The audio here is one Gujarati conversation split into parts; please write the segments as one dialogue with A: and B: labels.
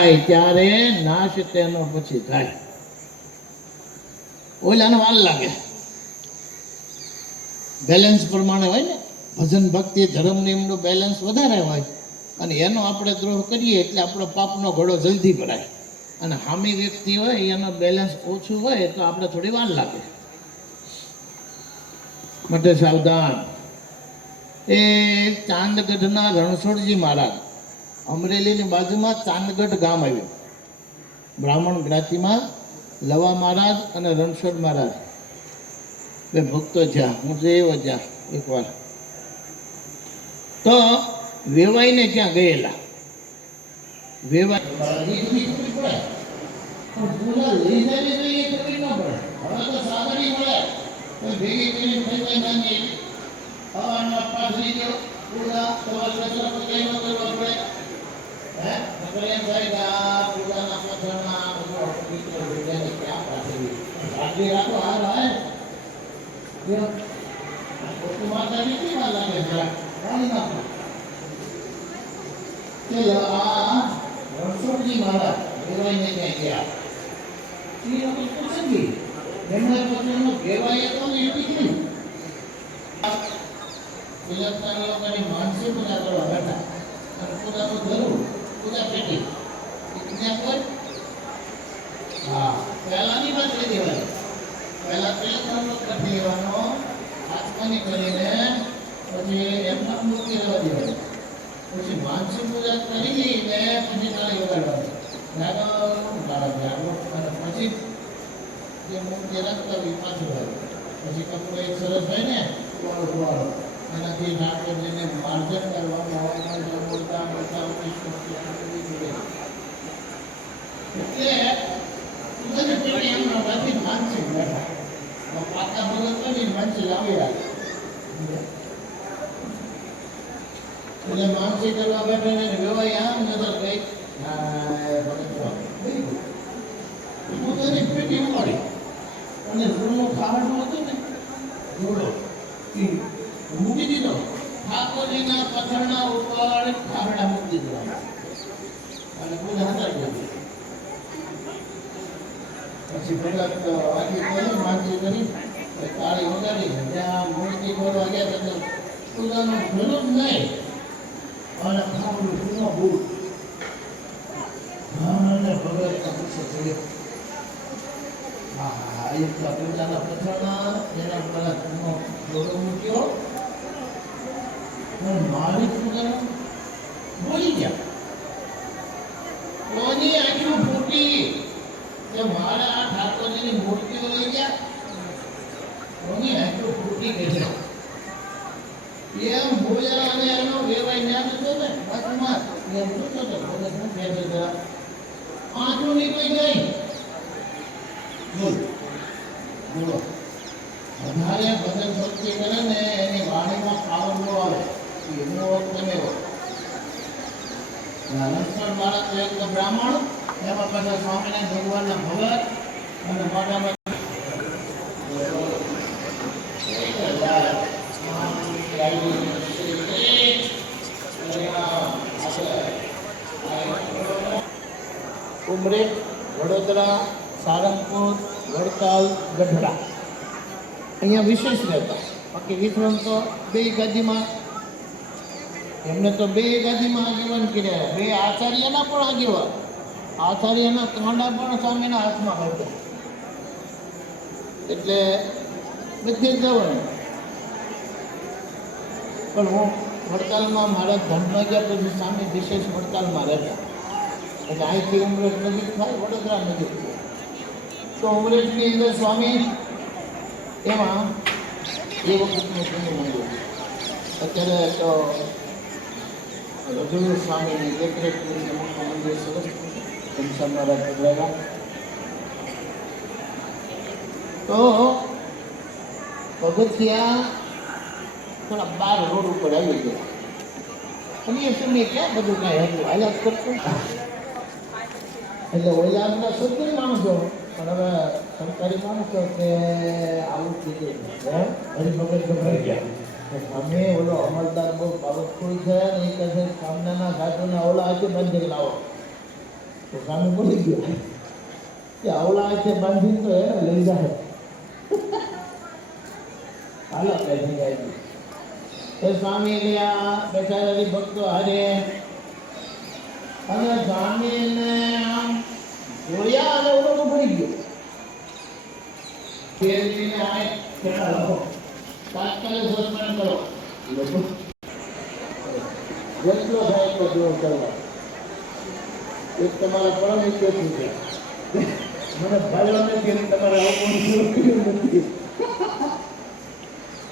A: થાય ત્યારે નાશ તેનો પછી થાય. ઓલાને વાર લાગે. બેલેન્સ પ્રમાણે હોય ને, ભજન ભક્તિ ધર્મ નિયમનું બેલેન્સ વધારે હોય. અને એનો આપણે દ્રોહ કરીએ એટલે આપણો પાપનો ઘોડો જલ્દી ભરાય. અને હામી વ્યક્તિ હોય, એનો બેલેન્સ ઓછું હોય, તો આપણે થોડી વાર લાગે. માટે સાવધાન. એ ચાંદગઢના રણછોડજી મહારાજ અમરેલીની બાજુમાં ચાંદગઢ ગામ આવ્યું. બ્રાહ્મણ જ્ઞાતિમાં લવા મહારાજ અને રણછોડ મહારાજ. બે ભક્તો જ્યાં, હું જેવો જ્યાં, એકવાર. તો વેવાઈને ત્યાં ગયેલા. વેવાઈ તો તો તો દો હે થાય કે આ પૂરાના પથ્થરના બધો પવિત્ર ક્યાં પાથરવી રાખી રાખો હાર હાય જો આ ખોટું માતાજી કેવા લાગે છે પાણી નાખો ચલો આ રણછોડજી મહારાજ વેવાઈને ત્યાં ગયા એ લોકો પૂછે એમણે પોતાનો વેવાય હતો એ દીકરી તિલકના લોકોની માનસી પૂજા કરવા બેઠા અને પૂજાનું ધરું પૂજા પેટી ત્યાં પર? હા, પહેલાની વાત લઈ દેવાની પહેલા તિલકના ધર્મ કરી દેવાનો. આત્માની કરીને પછી એમના મૂર્તિ રહેવા દેવાની. પછી માનસી પૂજા કરી ને પછી તાળી વગાડવાની જાગો તારા જાગો અને પછી જે મૂર્તિ રાખતા હોય પાછું પછી કપડું એક સરસ હોય ને? વાળો વાળો એનાથી ઠાકોરજીને માર્જન કરવાનું હોય બોલતા બોલતા એટલે માનસિક બેઠા. પાકા ભગત કરી માનસિક આવી એટલે માનસિક કરવા બેઠા ને વ્યવહાર આમ નજર ભગત પોતાની પેટી ઉપાડી અને રૂનો ખાવાનું હતું ને? મૂકી દીધો. ઠાકોરજીના પથ્થરના ઉપર ખાવડા મૂકી દીધો. અને પૂજા હતા ગયા પછી ભગત આગળ કરી માનસી કરી તાળી વગાડી, જ્યાં મૂર્તિ ખોલવા ગયા તો પૂજાનો ઘણું જ નહીં. અને ખાવડું પૂરો ભૂલ. અને ભગત પૂછે છે, હા, એક પોતાના પથ્થરના એના ઘરનો ઘોડો મૂક્યો અને મારી પૂજા બોલી ગયા કોની આંખો ફૂટી કે મારા આ ઠાકોરજીની મૂર્તિઓ લઈ ગયા કોની આંખો ફૂટી ગઈ એમ બોલ્યા અને એનો વેવાય ના જતો ને બસમાં એમ થતો તો ભગત શું કહેતો હતો આંખો નીકળી ગઈ બોલ. બોલો. વધારે ભજન ભક્તિ કરે ને એની વાણીમાં પાવર નો આવે એનો તમે લક્ષ્મણ બાળક એક તો બ્રાહ્મણ એમાં પાછા સ્વામિનારાયણ ભગવાનના ભગત અને મોટામાં ઉમરેઠ વડોદરા, સારંગપુર, વડતાલ, ગઢડા. અહીંયા વિશેષ રહેતા. બાકી વિક્રમ તો બે ગાદીમાં એમને તો બે ગાદીમાં આગેવાન કર્યા. બે આચાર્યના પણ આગેવાન. આચાર્યના કાંડા પણ સ્વામીના હાથમાં હતા. એટલે બધે જવાનું. પણ હું વડતાલમાં મારા ધર્મમાં ગયા પછી સામે વિશેષ વડતાલમાં રહેતા. એટલે અહીંથી ઉમરેજ નજીક થાય, વડોદરા નજીક થાય. તો ઉમરેઠની અંદર સ્વામી, એમાં એ વખતનું મંદિર. અત્યારે તો રઘુવીર સ્વામીની દેખરેખ કરીને મોટું મંદિર સરસ ઘનશ્યામ તો પગથિયા થોડા બાર રોડ ઉપર આવી ગયા. અને એ સમયે ક્યાં બધું કાંઈ હતું? હાલત કરતું? એટલે ઓલાદના સત્તર માણસો. પણ હવે સરકારી માણસો કે આવું થઈ ગયું હરિભગત ગભરાઈ ગયા. અમે ઓલો અમલદાર બહુ પાવરફુલ છે, ને એ કહે છે, સામનાના ઘાટોના ઓલા હાથે મંદિર લાવો. તો સામે બોલી ગયો. કે આવલા છે બાંધી તો એને લઈ જાય હાલો કઈ જાય એ સ્વામી લ્યા બેઠા ભક્તો હારે. અને સ્વામીને આમ જોયા અને ઓલો પડી ગયો. ફેરવીને આ કેટલા લખો તાત્કાલિક સન્માન કરો. જેટલો થાય એટલો જોર કરવા. એક તમારા પરમ વિદ્યાર્થી છે. મને ભાઈઓ નથી અને તમારે આવું જોર કર્યું નથી.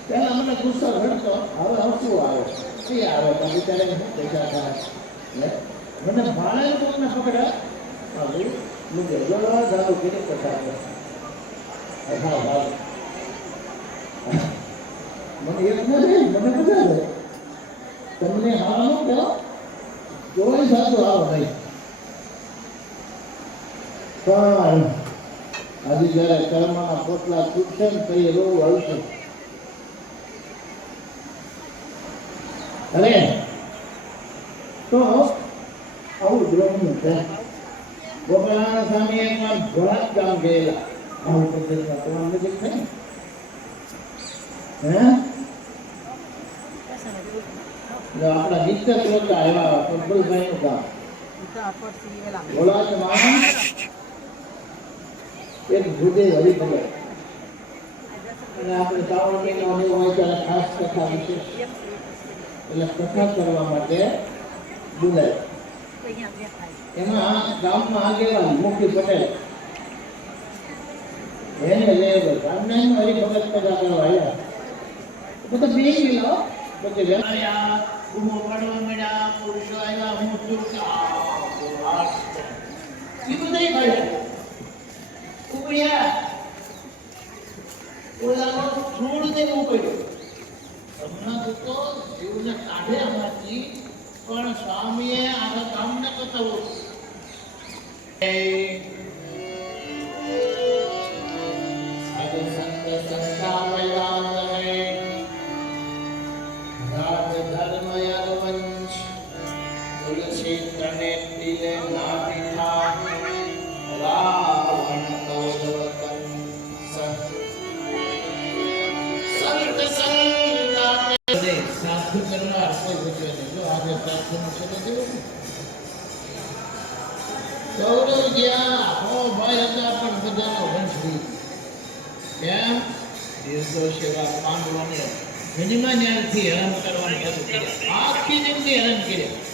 A: પહેલા મને ગુસ્સો રડતો હવે હસવું આવે? એ આવે તો બિચારે પૈસા થાય? મને ભાણે કોકને પકડ્યા હું? ભાઈ મુજે લડવા જાદુ કરી પસાર કરે હા હા. મને એક નહીં, મને બધા છે. તમને હા ન કહો કોઈ સાચું આવો નહીં પણ આજે જ્યારે કર્મના પોટલા તૂટશે ને તો એ રોવું હલશે. અરે, તો આવું દ્રવ્ય છે. ગોપાલ સ્વામી એકવાર ઘોડા ગામ ગયેલા. આવું પ્રદેશમાં તમામ નજીક છે ને? હે? આપણા એમાં ગામમાં આગેવાન મુખી પટેલ. એને લેવલ ગામને હરિભગત કથા કરવા બધા બે કિલો પછી ગુમો પાડવા મળ્યા પુરુષો આવ્યા હું ચૂરકા એ બધા ભાઈ ઉપડ્યા ઓલાનો છોડ દે ઉપડ્યો હમણાં તો જીવને કાઢે આમાંથી પણ સ્વામીએ આ કામને બતાવું આજે સાધુ કરનાર કોઈ પૂછે નહીં જો આજે સાધુનું છે તો કેવું કૌરવ ગયા હો ભાઈ હતા પણ બધાનો વંશ લીધો કેમ નિર્દોષ એવા પાંડવોને જન્મા જ્ઞાનથી હેરાન કરવાની શરૂ કર્યા આખી જિંદગી હેરાન કર્યા